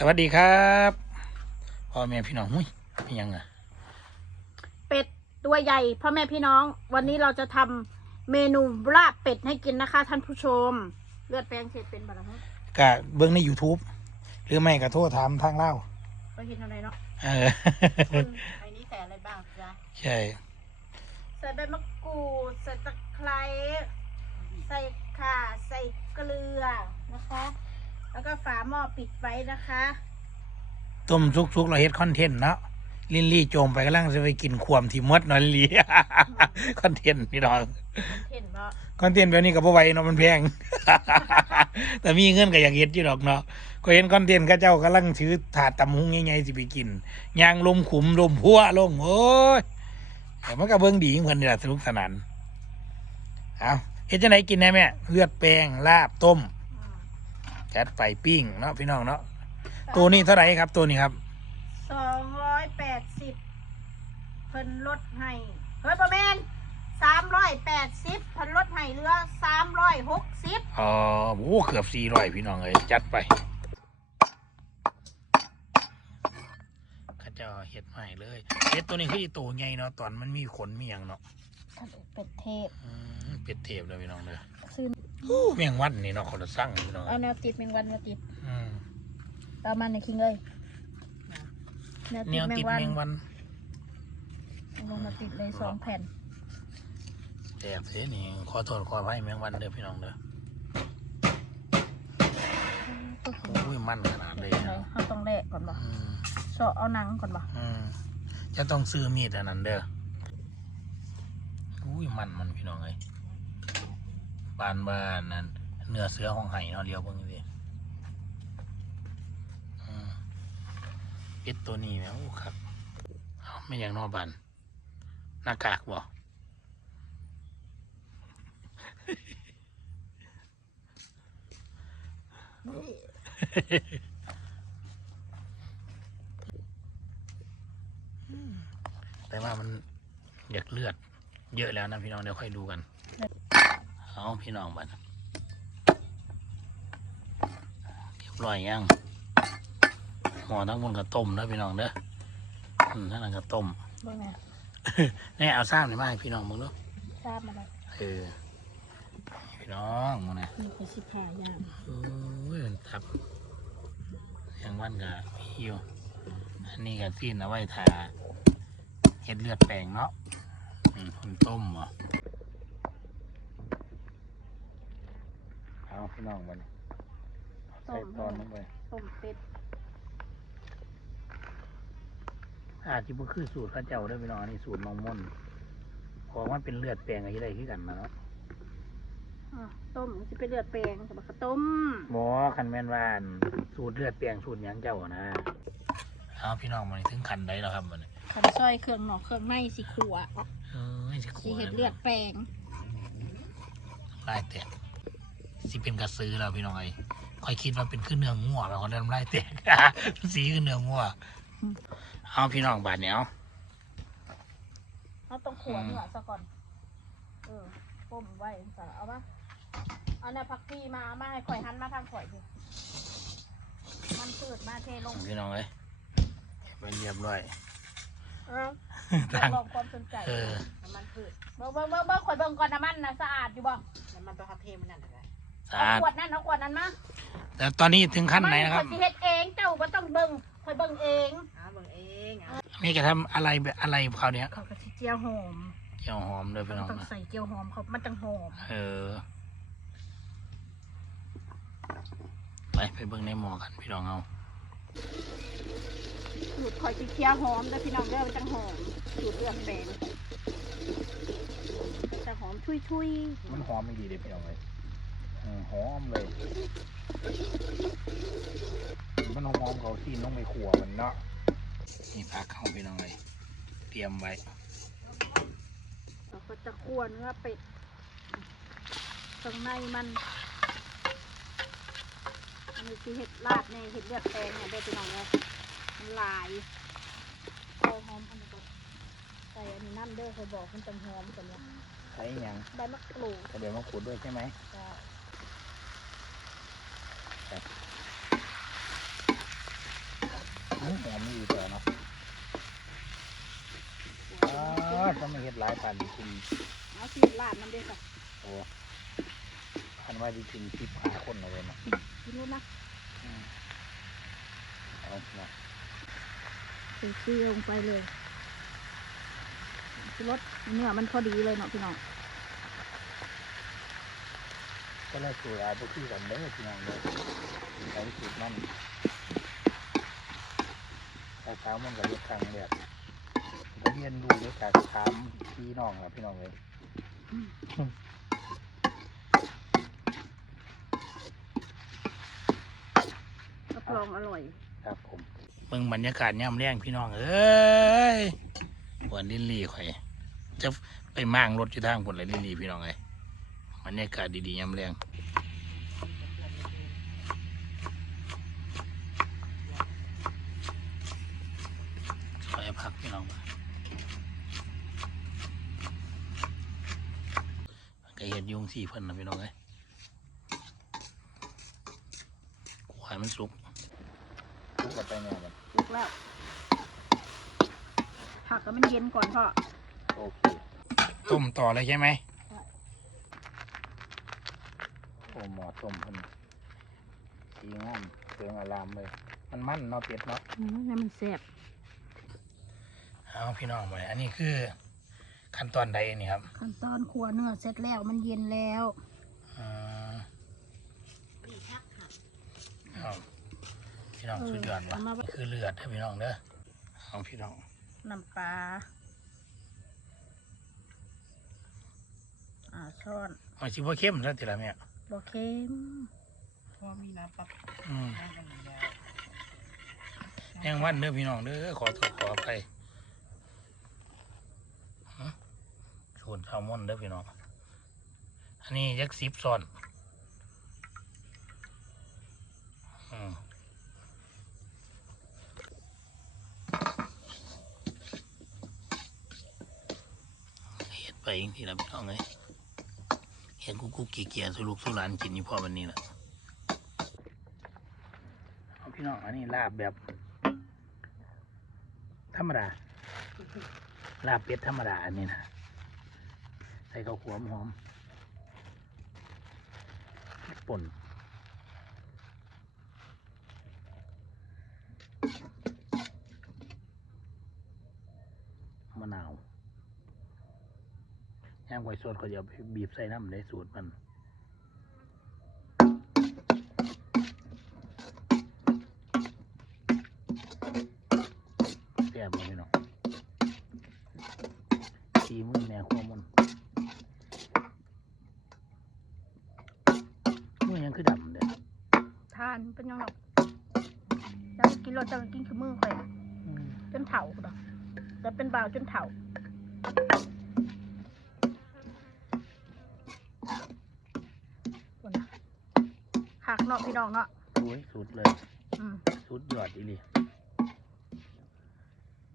สวัสดีครับพ่อแม่พี่น้องหุ้ยเป็นยังไงเป็ดตัวใหญ่พ่อแม่พี่น้องวันนี้เราจะทำเมนูลาบเป็ดให้กินนะคะ ท่านผู้ชม เลือดแปลงเสร็จเป็นบัตรกะเบิ้งใน YouTube หรือไม่ก็โทษถามทางเล่าก็เห็นอะไรเนาะเออไอ้นี้ใส่อะไรบ้างจ๊ะใช่ใส่ใบมะกรูดใส่ตะไคร้ใส่ข่าใส่เกลือนะคะ แล้วก็ฝาหม้อปิดไว้นะคะ ต้มซุกๆเราเฮ็ดคอนเทนต์เนาะลินลี่โจมไปกำลังจะไปกินความที่มดเนอนลีคอนเทนต์พี่น้องเห็นปะคอนเทนต์แบบนี้กับพ่ไหวเนาะมันแพง แต่มีเงินก็อยากเฮ็ดอยู่ดอกเนาะก็เห็นคอนเทนต์เข้าเจ้ากำลังถือถาดตำหุงใหญ่ๆสิไปกินยางลมขุมลมพัวลงโอ้ยแต่มันก็เบิ่งดีของเพิ่นนี่แหละสนุกสนานเอาเฮ็ดจังไดกินได้แม่เลือดแป้งลาบต้มอืม จัดไปปิ้งเนาะพี่น้องเนาะตัวนี้เท่าไหร่ครับตัวนี้ครับสองร้อยแปดสิบเพิ่นลดให้เฮ้ยประเมนสามร้อยแปดสิบเพิ่นลดให้เหลือสามร้อยหกสิบอ๋อโอ้เกือบสี่ร้อยพี่น้องเอ้ยจัดไปเข้าเจ้าเฮ็ดใหม่เลยเฮ็ดตัวนี้คืออีตัวใหญ่เนาะตอนมันมีขนมีหยังเนาะเป็ดเทพอืมเป็ดเทพเลยพี่น้องเด้อ ซื้ออู้แมงวันนี่เนาะคนละสั่งพี่น้องเอาแนวติดแมงวันแนวติดอืมเอามันในคิงเลยแนวแนติดวแมติดงวันแมงวันลงมาติดเลยสองแผ่นแอบเสียนี่ขอโทษขออภัยแมงวันเด้อพี่น้องเด้ออุ้ยมันขนาดเลยเป็นไงเนาะเขาต้องแลกก่อนบ่อืมเสาะเอาหนังก่อนบ่อืมจะต้องซื้อมีดอันนั้นเด้ออุ้ยมันมันพี่น้องเอ้ย บานบ้านนั่นเนื้อเสือของไห้เนาะเดียวเบิ่งดิเป็ดตัวนี้แม่โอ้ครับไม่อย่างนอบันหน้ากากบ่แต่ว่ามันอยากเลือด เยอะแล้วนะพี่น้องเดี๋ยวค่อยดูกัน เอาพี่น้องบัดเรียบร้อยยังหมอทั้งบนกับต้มนะพี่น้องเด้ออืมทั้งนั้นก็ต้มเบิ่งไงนี่เอาซ้ำนี่มาให้พี่น้องมึงดูทราบมาเลยเออพี่น้องมึงนะนี่คือสิบห้าอย่างโอ้ยมันตับยังวันกับหิวอันนี้กับที่นะไว้ทาเห็ดเลือดแปลงเนาะอืมคนต้มเหรอ เอาพี่น้องมันใส่ตอนลงไปต้มเป็ดอาจจะบ่คือสูตรเข้าเจ้าได้อพี่น้องอันนี้สูตรน้องม่อนของมันเป็นเลือดแปลงอะไรที่กันนะเนาะอะต้มจะเป็นเลือดแปลงกับข้าวต้มหมอคันแม่นว่าอันสูตรเลือดแปลงสูตรหยังเจ้าอะนะเอาพี่น้องมันถึงขันได้แล้วครับมันขันซอยเครื่องหนอกเครื่องในสีขัวเอ้ยสิสีขัวเห็ดเลือดแปลงลายแตก สิเป็นกระซื้อแล้วพี่น้องไอ้คอยคิดว่าเป็นขึ้นเนื้องัวแล้วเขาเริ่มไล่แตก สีขึ้นเนื้องัวเอาพี่น้องบาดเนี้ยเราต้องขัวเนื้อซะก่อน เออต้มไว้ใส่เอาปะเอาเนี่ยผักชีมาเอามาให้ข่อยหันมาทางข่อยสิมันพืชมาเทลงพี่น้องไอ้ไปเรียบร้อยเอาตั้งลองความสนใจเออน้ำมันพืชเบิ่งเบิ่งเบิ่งเบิ่งข่อยเบิ่งก่อนน้ำมันนะสะอาดอยู่บ่น้ำมันต้องทำเทมันนั่นแหละ สะเอาอาดขวดนั้นเอาขวดนั้นมาแต่ตอนนี้ถึงขั้นไหนนะครับข่อยสิเฮ็ดเองเจ้าบ่ต้องเบิ่งข่อยเบิ่งเองอ้าวเบิ่งเองอะนี่จะทำอะไรแบบอะไรเขาวเนี้ยเขาก็สิเจียวหอมเจียวหอมเลยพี่น้องต้องนะใส่เจียวหอมเขามันจังหอมเออ ไปไปเบิ่งในหม้อกันพี่น้องเอาสูตรข่อยสิเจียวหอมเด้อพี่น้องเด้อมันจังหอมสูตรเลือดแปลงจะหอมชุยๆ มันหอมไม่ดีเลยพี่น้องเลยอืม หอมเลยมันหอมเขาที่น้องไม่ขัวมันเนาะนี่พักเข้าพี่น้องเลยเตรียมไว้เราก็จะคั่วเนื้อเป็ดตรงในมันอันนี้คือเห็ดลาดในเห็ดเลือดแปลงเนี่ยได้ไปหน่อยเลยมันหลายเอาหอมอันนี้ก่อนใส่อันนี้น้ำเด้อเคยบอกมันจังหอมกันเนี่ยใช้หยังได้มะกรูดกระเดี๋ยวมาขูดด้วยใช่ไหมก็อื้ อหอมอยู่แต่เนาะอ้าวก็ไม่เห็ดหลายปานนี้กินเอาสิลาดน้ำเด็ดอะโอ้คันว่าที่กินที่พาคนเอาไว้เนาะกินรู้นะเอาเนาะใส่เกลือลงไปเลยชูรสเนื้อมันพอดีเลยเนาะพี่น้อง ก็เลยสูตรอาบุกี้กันเด้อพี่น้องเด้อใช้สูตรมันใช้เช้ามันกับเลือกครั้งแบบผมเรียนรู้ด้วยการถามพี่น้องครับพี่น้องเลยรับรองอร่อย ครับผมเบิ่งบรรยากาศย่ำแรงพี่น้องเอ้ยหวนลินลี่ข่อย จะไปมั่งรถอยู่ทางผลเลยลินลี่พี่น้องเลย บรรยากาศดีๆย่ำแรงขอให้พักพี่น้องมาก็เห็นยุงสี่เพิ่นนะพี่น้องเลยกูให้มันสุกสุกกับไปแน่เลยสุกแล้ว ผักก็มันเย็นก่อนพ่อ โอเค ต้มต่อเลยใช่ไหม ใช่ โอ้หมอต้มเพิ่นสีงามเสืองอารามเลย มันมันเนาะเป็ดเนาะอืมนี่มันแซ่บเอาพี่น้องไปอันนี้คือขั้นตอนใดนี่ครับขั้นตอนคั่วเนื้อเสร็จแล้วมันเย็นแล้วอ่าปีชักหักเอาพี่น้องเออสุดยอดว่ะเอามานี่คือเลือดให้พี่น้องเด้อเอาพี่น้องน้ำปลาอ่าช้อนมันสิบ่เข้มซะทีละแม่ บอเค็มพอมีน้ำปักอืมน้ำกันอยู่แล้วแมงวันเด้อพี่น้องเด้อขอโทษขออภัยฮะส่วนแซลมอนเด้อพี่น้อง อันนี้ยักสิบซ้อนอืมเห็ดไปเองทีละพี่น้องเลย เห็ดกุ๊กกุ๊กเกียร์สุลูกสุหลานกินอยู่พอวันนี้แหละเอาพี่น้องอันนี้ลาบแบบ ธรรมดา ลาบเป็ดธรรมดาอันนี้นะใส่ข้าวขัวหอมพริกป่นมะนาว ย่างไว้สดเขาจะเอาไปบีบใส่น้ำในสูตรมันแซ่บบ่พี่น้องชีมือแม่ขั้วมันมือยังคือดำเด้อทานเป็นยังหรอกจะกินรสจะกินคือมือข่อยอะอืมจนเถาดอกจะเป็นบ่าวจนเถาคนน่ะหัก เนาะพี่น้องเนาะโอ้ยสุดเลย อืมสุดยอดอีหลี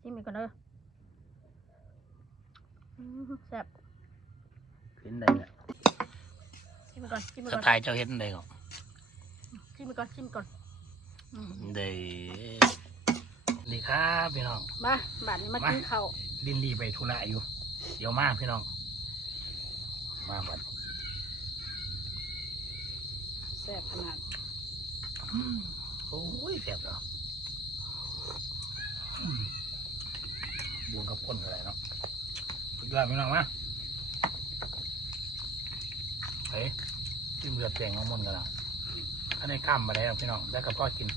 ชิมอีกก่อนเด้ออืมแซ่บขึ้นได้เนี่ยชิมอีกก่อนชิมอีกสก่อนไตล์เจ้าเฮ็ดได้ก่อนชิมอีกก่อนชิมอีกก่อนอืมได้นี่ครับพี่น้อง มาบัดนี้มากินข้าวดินดีไปธุระอยู่ เดี๋ยวมาพี่น้อง มาบัด แซ่บขนาดอืมโอ้ยแซ่บเนาะอืมบุญกับคนอะไรเนาะสุดยอดพี่น้องมาเฮ้ยจิ้มเลือดแจงของมันกันแล้วอันนี้กล้ามมาแล้วพี่น้องได้กับพ่อกิน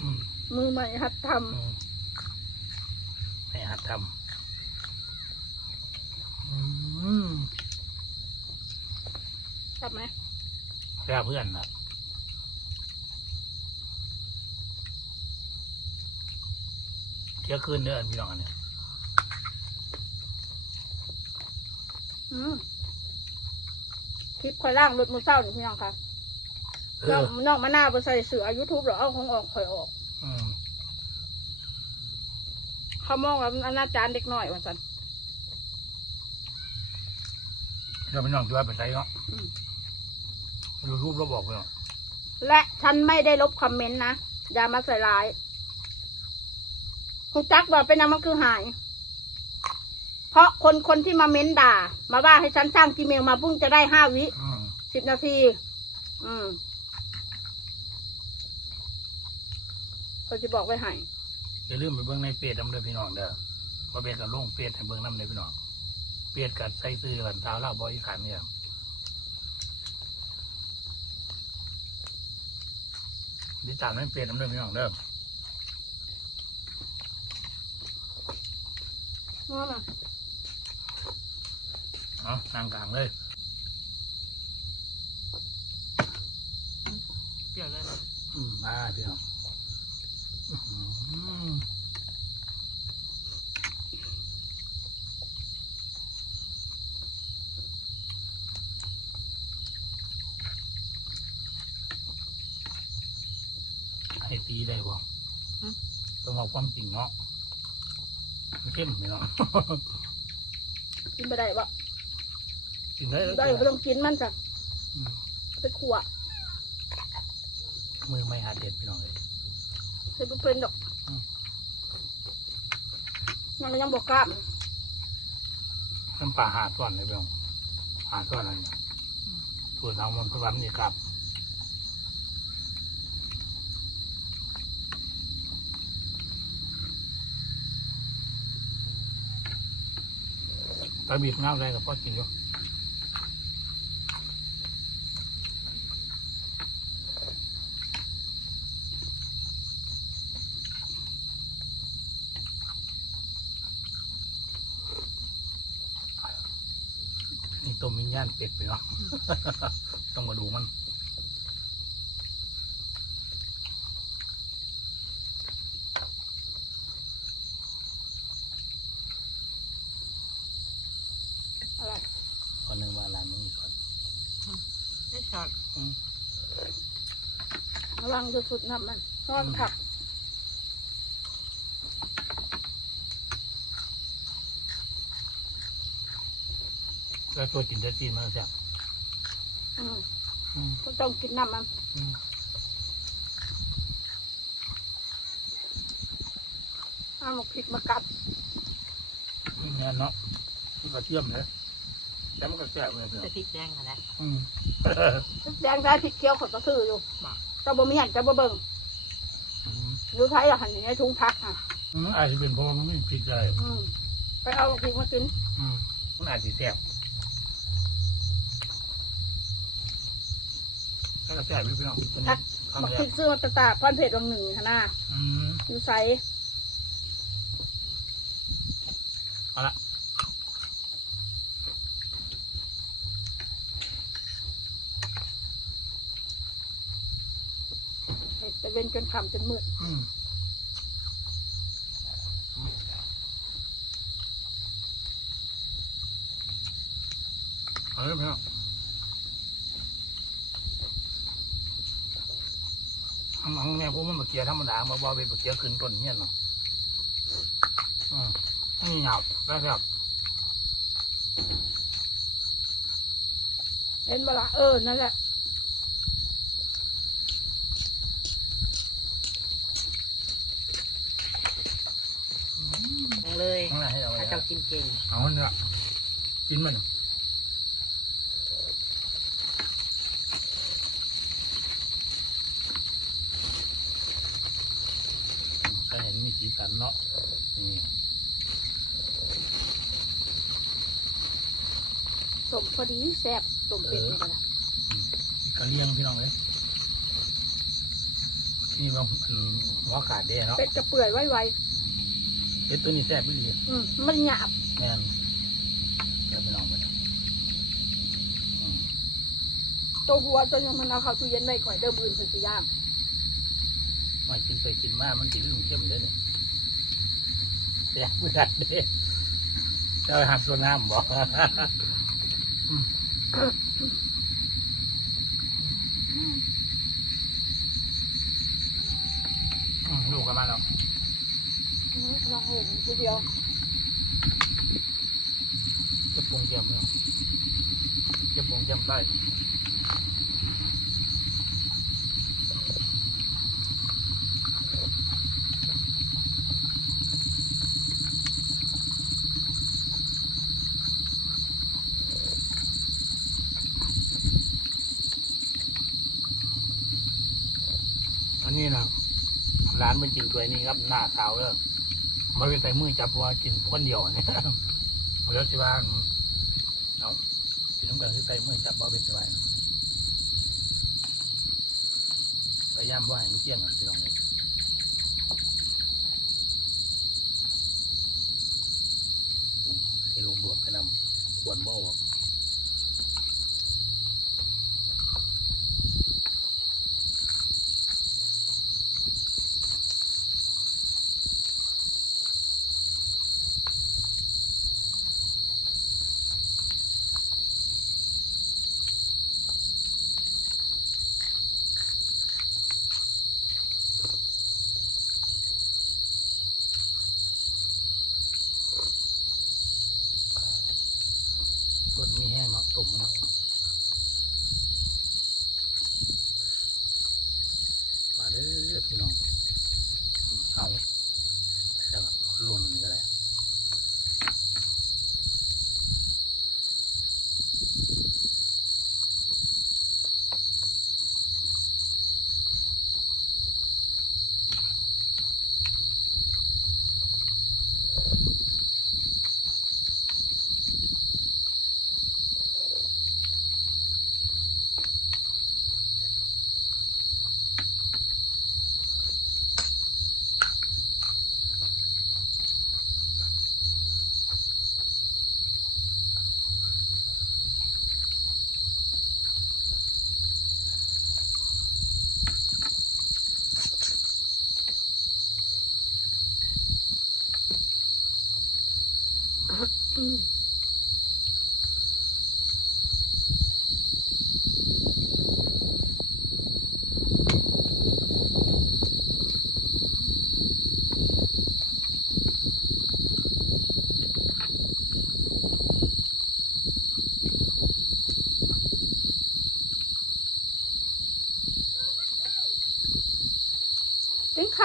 อืมมือใหม่หัดทอืมให้หัดทำอืมำทำไหมแล้เพื่อนนะเที่ยวคืนเด้อพี่น้องอันเนี่ยอืมคลิปข่อยล่างรถมือเศร้านี่พี่น้องค่ะเอน้องอน้องมาหน้าไปใส่เสือยูทูบหรอเอาของออกข่อยออก อืมเขามองว่ามันอนาจารเด็กน้อยว่าสัน เราพี่น้องที่ว่าไปใช้เนาะ อืม ยูทูบเราบอกเลยเนาะและฉันไม่ได้ลบคอมเมนต์นะ อย่ามาใส่ร้ายคุณจักบอกเป็นยังมันคือหาย เพราะคนคนที่มาเม้นด่า มาว่าให้ฉันสร้างจีเมลมาเพุ่งจะได้ห้าวิอืมสิบนาที อืมเขาจะบอกไว้ให้ อย่าลืมไปเบิ่งในเฟซนำเด้อพี่น้องเด้อว่าเบสกับลงเฟซให้เบิ่งนำเด้อพี่น้องเฟซกับใส่ซื้อกันสาวลาวบ่อีขานเนี่ยติ ดตามในเฟซนำเด้อพี่น้องเด้อนั่นน่ะเอานั่งกลางเลยเปรี้ยวเลยนะอืมมาพี่น้องอื้อหือให้ ตีได้บ่ต้องเอาความจริงเนาะมันเข้มพี่น้องกินไปได้ปะกินได้แล้วได้ก็ต้องกินมันจ้ะอืมไปขั่วมือไม่หาเด็ดพี่น้องเลยให้เพื่อนๆดอกอืมมันก็ยังบอกกล้ามน้ำปลาหาต้อนเลยพี่น้องหาต้อนอะไรเนี่ยถั่วทางมันพวันนี่ครับ ตาบีบน้ำอะไรกับพ่อกินอยู่นี่ต้มมิญญาณเป็ดไปเนาะ ต้องมาดูมัน อะไร คนหนึ่งมาร้านมึงอีกคน ไม่ช็อต ระวังจะ สุดน้ำมันนอนผักแล้วตัวจินจะจีนมาแซ่บอืมอืมก็ต้องกินน้ำมันอืมเอาหมกพริกมากัดงานเนาะมันก็เชื่อมเลยแต่มันก็แซ่บเลยเพื่อนแต่พริกแดงอะนะอืม แดงได้พริกเขียวเขาก็ซื้ออยู่ มา เจ้าบ่มีหันเจ้าบ่เบิ่งอืมหรือใครอยากหันอย่างไงถุงพักอะอืมอาจจะเป็นเพราะว่ามันไม่มีพริกอะไรอืมไปเอาหมกพริกมากินอืมมันอาจจะแซ่บถ้าก็แซ่บอยู่พี่น้องคนนี้ครั้งหมกแรพริกกซื้อมาตะตาพอนเพจวังหนึ่งค่ะหน้าอืมอยู่ไซเอาละ ไป เว้นจนค่ำจนมืดอืมเอาเลยพี่น้องทำของเนี่ยพวกมันมาเกียร์ธรรมดามาบอเป็นมาเกียร์ขึ้นต้นเนี่ยเนาะอืมนี่หยาบแล้วครับเห็นเวลาเออนั่นแหละ เอาเลยข้างหน้าให้เอาไว้ถ้านะเจ้ากินเก่งเอาเนี่ยกินมันก็เห็นมีสีสันเนาะนี่สมพอดีแซ่บสมเป็ดนี่ก็ได้กระเลียงพี่น้องเลยนี่ว่าอันหัวขาดแด้เนาะเป็ดกระเปื่อยไว เป็ดตัวนี้แซ่บไม่ดีๆอืมมันหยาบแม่นเดี๋ยวพี่น้องไปอืมตัวหัวตัวยังมันเอาเข้าตู้เย็นไว้ก่อนเดิมอื่นเป็นสีย่างมากินไปกินมามันกินลืมเข้มเลยเนี่ยแซ่บไม่ได้เด้จะไปหับตัวน้ำบอกอืมลูกกันมาแล้วอืมลอง เห็นทีเดียวรุงยำเนาะจะปรุงยำได้อันนี้นะร้านเป็นจริงสวยนี่ครับ หน้าขาวเลย มาเป็นใส่มือจับว่ากินคนเดียวเนี่ยแล้วที่ว่าเอากินน้ำกันที่ใส่มือจับว่าเป็นสบายพยายามว่าให้มันเที่ยงกันพี่น้องเลยให้ลงบวกไปนำควรบ่ออก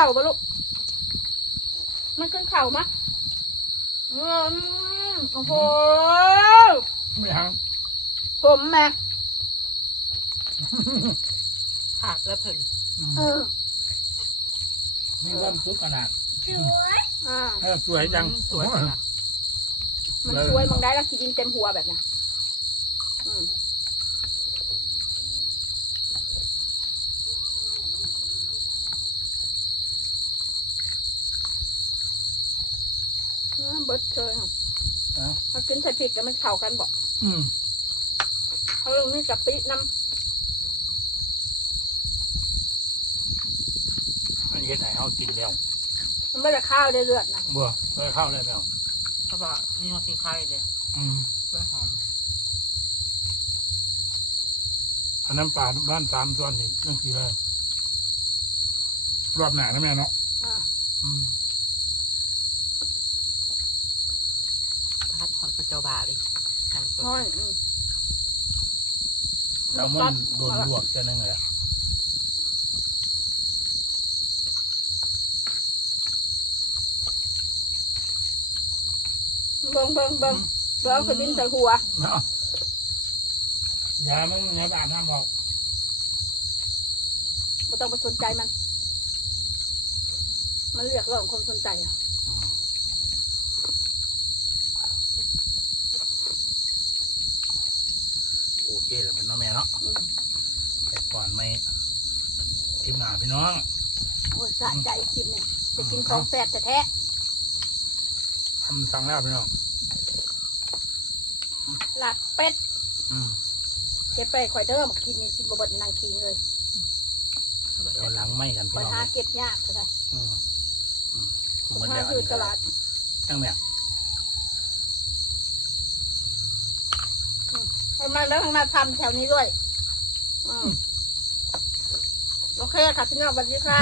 ข่าวปะลูก มันกินข่าวมะอืมโอ้โหไม่ฮังผมแม่ผักแล้วเพิ่นเออมีความสุขขนาดอ่าเออสวยจัง สวยจังอะมันช่วยมึงได้แล้วขีดินเต็มหัวแบบน่ะอืมอ่าเบิดเลยอะเอาพอกินใส่พริกแล้วมันเข้ากันบอกอืมเขาลงนี่กะปิน้มันเห็ดให้เขากินแล้วำมันไม่ได้ข้าวได้เลือดนะบัวเพื่อเข้าเลยแล้วเขาบอกนี่มาสิงไข่เดียวอืมเพื่อหอมอันนั้นปลาบ้านสามส่วนนี่นั่นคืออะไรรอบหนานะแม่เนาะอ่าอืม พัดหอม กระเจ้าบาเลยทำสดน้อยอืมแซลมอนโดนลวกจะนั่งแหละเบิ่งเบิ่งเบิ่งเบิ่งเอาขีดินใส่หัวเนาะอย่ามันอย่าบาดน้ำบอกไม่ต้องไปสนใจมัน มันเรียกร้องความสนใจอะ อืมโอ เคแล้วเป็นเน้องแม่เนาะอืมแต่ก่อนไม่คลิปหนาพี่น้องโอ้ยสะใจกินเนี่ยจะกินของแซ่บแท้ทำสั่งแล้วพี่น้องๆหลักเป็ดอืมเก็บไปข่อยเด้อมากินนี่กินบะบดนางคิงเลยเดี๋ยวหลังไม่กันข่พี่อยน้องหาเก็บยากเท่าไหร่อืมอืมผมเหมือนหาเดี๋ยวอยู่ตลาดช่างแม่ ทำ มาแล้วทำมาทำแถวนี้ด้วย อืมโอเคค่ะพี่น้องสวัสดีค่ะ